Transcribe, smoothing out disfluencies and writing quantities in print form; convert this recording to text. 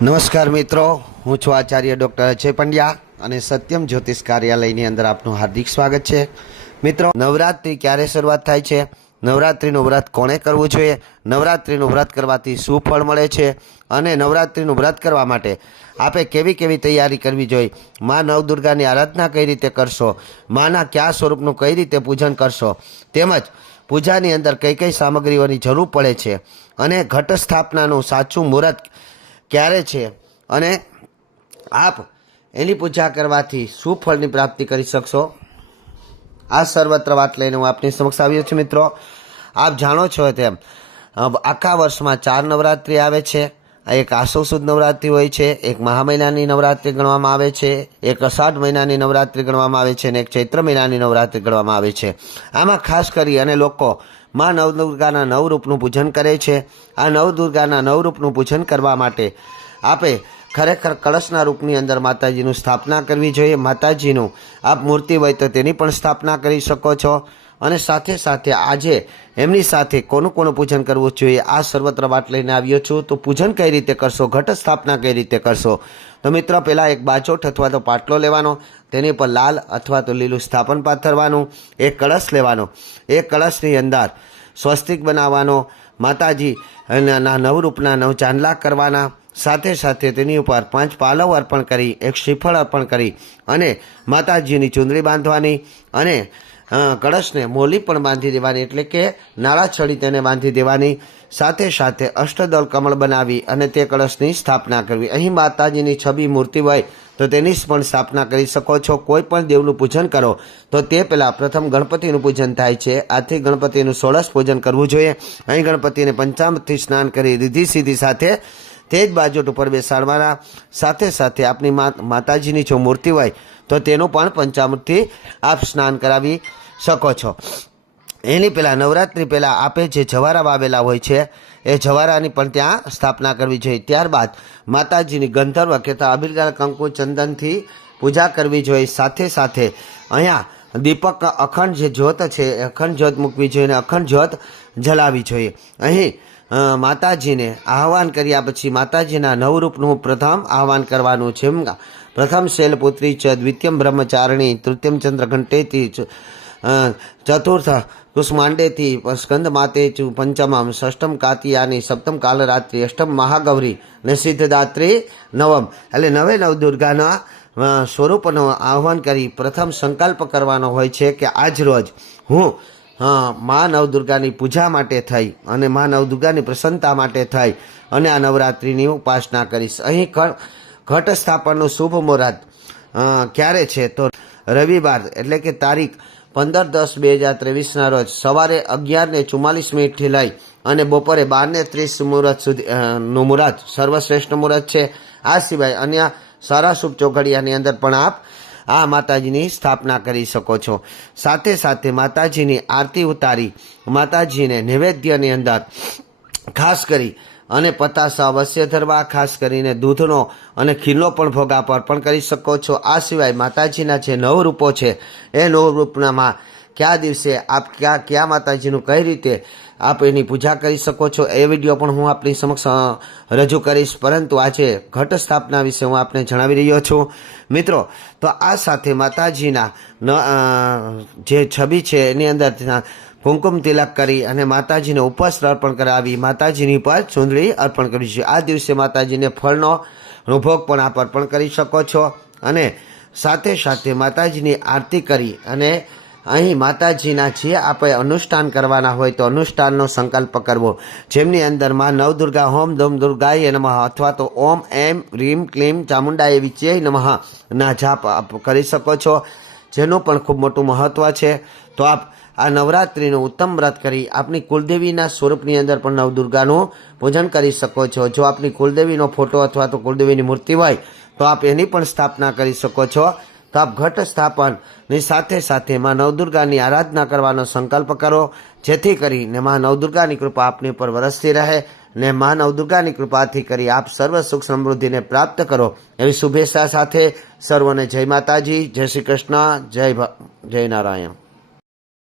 નમસ્કાર મિત્રો, હું છું આચાર્ય ડૉક્ટર અજય પંડ્યા અને સત્યમ જ્યોતિષ કાર્યાલયની અંદર આપનું હાર્દિક સ્વાગત છે. મિત્રો, નવરાત્રિ ક્યારે શરૂઆત થાય છે? નવરાત્રિનું વ્રત કોણે કરવું જોઈએ? નવરાત્રિનું વ્રત કરવાથી શું ફળ મળે છે? અને નવરાત્રિનું વ્રત કરવા માટે આપે કેવી કેવી તૈયારી કરવી જોઈએ? મા નવદુર્ગાની આરાધના કઈ રીતે કરશો? માના કયા સ્વરૂપનું કઈ રીતે પૂજન કરશો? તેમજ પૂજાની અંદર કઈ કઈ સામગ્રીઓની જરૂર પડે છે? અને ઘટ સ્થાપનાનું સાચું મુહૂર્ત ક્યારે છે અને આપ એની પૂજા કરવાથી શું ફળની પ્રાપ્તિ કરી શકશો? આ સર્વત્ર વાત લઈને હું આપની સમક્ષ આવ્યો છું. મિત્રો, આપ જાણો છો તેમ આખા વર્ષમાં 4 નવરાત્રિ આવે છે. એક આસો સુદ નવરાત્રિ હોય છે, એક મહા મહિનાની નવરાત્રિ ગણવામાં આવે છે, એક અષાઢ મહિનાની નવરાત્રિ ગણવામાં આવે છે અને એક ચૈત્ર મહિનાની નવરાત્રિ ગણવામાં આવે છે. આમાં ખાસ કરી અને લોકો મા નવદુર્ગાના નવરૂપનું પૂજન કરે છે. આ નવદુર્ગાના નવરૂપનું પૂજન કરવા માટે આપે ખરેખર કળશના રૂપની અંદર માતાજીનું સ્થાપના કરવી જોઈએ. માતાજીનું આપ મૂર્તિ હોય તો તેની પણ સ્થાપના કરી શકો છો. અને સાથે સાથે આજે એમની સાથે કોનું કોનું પૂજન કરવું જોઈએ આ સર્વત્ર વાત લઈને આવ્યો છું. તો પૂજન કઈ રીતે કરશો, ઘટ સ્થાપના કઈ રીતે કરશો? તો મિત્રો, પહેલાં એક બાચોટ અથવા તો પાટલો લેવાનો, તેની પર લાલ અથવા તો લીલું સ્થાપન પાથરવાનું, એક કળશ લેવાનો, એક કળશની અંદર સ્વસ્તિક બનાવવાનો, માતાજી ના નવરૂપના 9 ચાંદલા કરવાના, સાથે સાથે તેની ઉપર 5 પાલવ અર્પણ કરી, એક શ્રીફળ અર્પણ કરી અને માતાજીની ચુંદડી બાંધવાની અને કળશને મોલી પણ બાંધી દેવાની, એટલે કે નાળા છડી તેને બાંધી દેવાની. સાથે સાથે અષ્ટદળ કમળ બનાવી અને તે કળશની સ્થાપના કરવી. અહીં માતાજીની છબી મૂર્તિ હોય તો તેની પણ સ્થાપના કરી શકો છો. કોઈ પણ દેવનું પૂજન કરો તો તે પહેલાં પ્રથમ ગણપતિનું પૂજન થાય છે. આથી ગણપતિનું 16 પૂજન કરવું જોઈએ. અહીં ગણપતિને પંચામૃતથી સ્નાન કરી રીધિ સીધી સાથે તે જ બાજોટ ઉપર બેસાડવાના. સાથે સાથે આપની માતાજીની જો મૂર્તિ હોય તો તેનું પણ પંચામૃતથી આપ સ્નાન કરાવી શકો છો. એની પહેલાં નવરાત્રિ પહેલાં આપે જે જવારા વાવેલા હોય છે એ જવારાની પણ ત્યાં સ્થાપના કરવી જોઈએ. ત્યારબાદ માતાજીની ગંધર્વ કહેતા અબીલ કંકુ ચંદનથી પૂજા કરવી જોઈએ. સાથે સાથે અહીંયા દીપક અખંડ જે જ્યોત છે એ અખંડ જ્યોત મૂકવી જોઈએ અને અખંડ જ્યોત જલાવી જોઈએ. અહીં માતાજીને આહવાન કર્યા પછી માતાજીના નવરૂપનું પ્રથમ આહવાન કરવાનું છે. પ્રથમ શૈલપુત્રી ચ, દ્વિતીયમ બ્રહ્મચારિણી, તૃતીયમ ચંદ્રઘંટેથી, ચતુર્થ કુષ્માંડેથી, સ્કંદ માતેચુ, પંચમમ ષષ્ઠમ કાતિયાની, સપ્તમ કાલરાત્રિ, અષ્ટમ મહાગૌરી અને સિદ્ધદાત્રી નવમ. એટલે 9 નવદુર્ગાના સ્વરૂપનો આહવાન કરી પ્રથમ સંકલ્પ કરવાનો હોય છે કે આજ રોજ હું મા નવદુર્ગાની પૂજા માટે થઈ અને મા નવદુર્ગાની પ્રસન્નતા માટે થઈ અને આ નવરાત્રિની ઉપાસના કરીશ. અહીં ઘટ સ્થાપનનું શુભ મુહૂર્ત ક્યારે છે? તો રવિવાર એટલે કે તારીખ 15/10/2023ના રોજ સવારે 11:44 લઈ અને બપોરે 12:30 મુહૂર્ત સુધીનું મુહૂર્ત સર્વશ્રેષ્ઠ મુહૂર્ત છે. આ સિવાય અન્ય સારા શુભ ચોઘડિયાની અંદર પણ આપ આ માતાજીની સ્થાપના કરી શકો છો. સાથે સાથે માતાજીની આરતી ઉતારી માતાજીને નૈવેદ્યની અંદર ખાસ કરી અને પતાસા અવશ્ય ધરવા, ખાસ કરીને દૂધનો અને ખીરનો પણ ભોગ આપ અર્પણ કરી શકો છો. આ સિવાય માતાજીના જે 9 રૂપો છે એ 9 રૂપનામાં કયા દિવસે આપ કયા માતાજીનું કઈ રીતે આપ એની પૂજા કરી શકો છો એ વિડીયો પણ હું આપની સમક્ષ રજૂ કરીશ. પરંતુ આજે ઘટ સ્થાપના વિશે હું આપને જણાવી રહ્યો છું. મિત્રો, તો આ સાથે માતાજીના જે છબી છે એની અંદર કુમકુમ તિલક કરી અને માતાજીને ઉપસ્થ અર્પણ કરાવી માતાજીની પર ચૂંદડી અર્પણ કરી છે. આ દિવસે માતાજીને ફળનો ભોગ પણ આપ અર્પણ કરી શકો છો. અને સાથે સાથે માતાજીની આરતી કરી અને અહીં માતાજીના જે આપણે અનુષ્ઠાન કરવાના હોય તો અનુષ્ઠાનનો સંકલ્પ કરવો, જેમની અંદર માં નવદુર્ગા હોમ દમ દુર્ગાય નમઃ અથવા તો ઓમ એમ રીમ ક્લીમ ચામુંડાય વિચય નમઃ ના જાપ આપ કરી શકો છો, જેનું પણ ખૂબ મોટું મહત્ત્વ છે. તો આપ આ નવરાત્રિનું ઉત્તમ વ્રત કરી આપની કુલદેવીના સ્વરૂપની અંદર પણ નવદુર્ગાનું પૂજન કરી શકો છો. જો આપની કુલદેવીનો ફોટો અથવા તો કુલદેવીની મૂર્તિ હોય તો આપ એની પણ સ્થાપના કરી શકો છો. તો આપ ઘટ સ્થાપનની સાથે સાથે માં નવદુર્ગાની આરાધના કરવાનો સંકલ્પ કરો, જેથી કરીને માં નવદુર્ગાની કૃપા આપની પર વરસતી રહે ને માં નવદુર્ગાની કૃપાથી કરી આપ સર્વ સુખ સમૃદ્ધિને પ્રાપ્ત કરો એવી શુભેચ્છા સાથે સર્વને જય માતાજી, જય શ્રી કૃષ્ણ, જય નારાયણ.